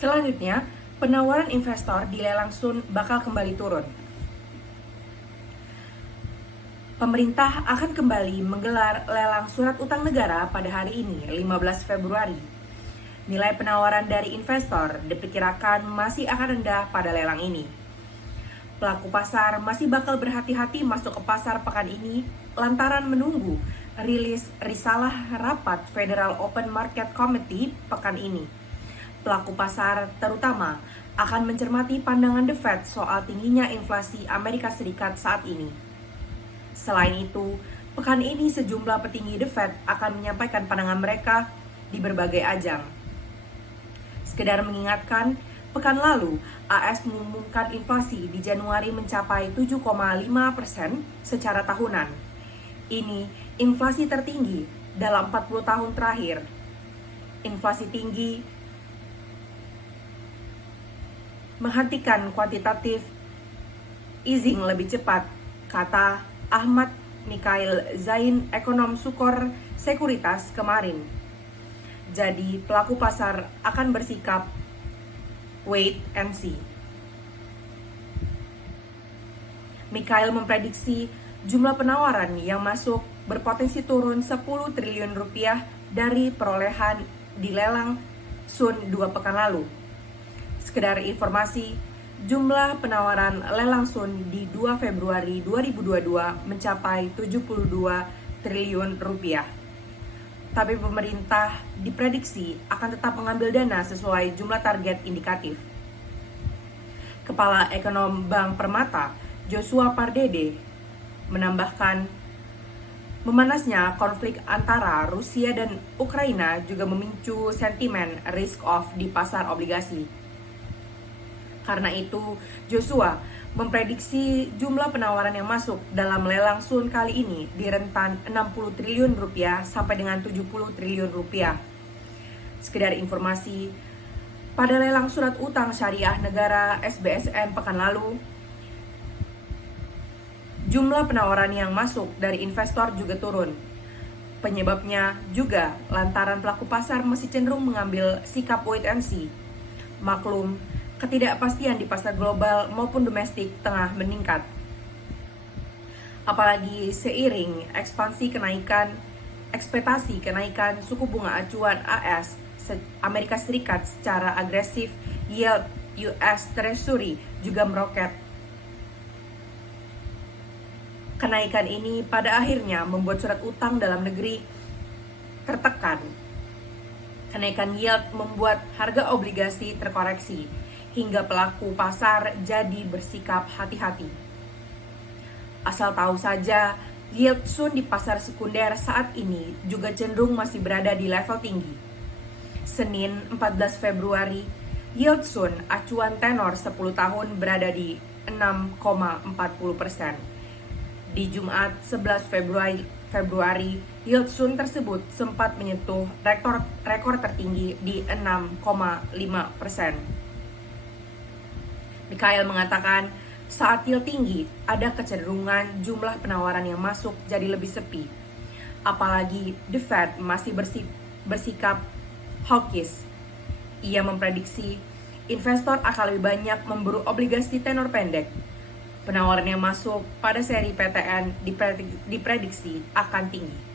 Selanjutnya, penawaran investor di lelang Sun bakal kembali turun. Pemerintah akan kembali menggelar lelang surat utang negara pada hari ini, 15 Februari. Nilai penawaran dari investor diperkirakan masih akan rendah pada lelang ini. Pelaku pasar masih bakal berhati-hati masuk ke pasar pekan ini lantaran menunggu rilis risalah rapat Federal Open Market Committee pekan ini. Pelaku pasar terutama akan mencermati pandangan The Fed soal tingginya inflasi Amerika Serikat saat ini. Selain itu, pekan ini sejumlah petinggi The Fed akan menyampaikan pandangan mereka di berbagai ajang. Sekedar mengingatkan, pekan lalu AS mengumumkan inflasi di Januari mencapai 7,5% secara tahunan. Ini inflasi tertinggi dalam 40 tahun terakhir. Inflasi tinggi menghentikan kuantitatif easing lebih cepat, kata Ahmad Mikhail Zain, ekonom Sukor Sekuritas kemarin. Jadi pelaku pasar akan bersikap wait and see. Mikhail memprediksi jumlah penawaran yang masuk berpotensi turun 10 triliun rupiah dari perolehan di lelang Sun 2 pekan lalu. Sekedar informasi, jumlah penawaran lelang Sun di 2 Februari 2022 mencapai 72 triliun rupiah. Tapi pemerintah diprediksi akan tetap mengambil dana sesuai jumlah target indikatif. Kepala Ekonom Bank Permata, Joshua Pardede, menambahkan, memanasnya konflik antara Rusia dan Ukraina juga memicu sentimen risk off di pasar obligasi. Karena itu, Joshua memprediksi jumlah penawaran yang masuk dalam lelang Sun kali ini di rentan 60 triliun rupiah sampai dengan 70 triliun rupiah. Sekedar informasi, pada lelang surat utang syariah negara SBSN pekan lalu, jumlah penawaran yang masuk dari investor juga turun. Penyebabnya juga lantaran pelaku pasar masih cenderung mengambil sikap wait and see. Maklum, ketidakpastian di pasar global maupun domestik tengah meningkat. Apalagi seiring ekspektasi kenaikan suku bunga acuan AS Amerika Serikat secara agresif, yield US Treasury juga meroket. Kenaikan ini pada akhirnya membuat surat utang dalam negeri tertekan. Kenaikan yield membuat harga obligasi terkoreksi, hingga pelaku pasar jadi bersikap hati-hati. Asal tahu saja, yield Sun di pasar sekunder saat ini juga cenderung masih berada di level tinggi. Senin 14 Februari, yield Sun acuan tenor 10 tahun berada di 6,40%. Di Jumat 11 Februari, yield Sun tersebut sempat menyentuh rekor tertinggi di 6,5%. Mikhail mengatakan, saat yield tinggi, ada kecenderungan jumlah penawaran yang masuk jadi lebih sepi. Apalagi The Fed masih bersikap hawkish. Ia memprediksi investor akan lebih banyak memburu obligasi tenor pendek. Penawaran yang masuk pada seri PTN diprediksi akan tinggi.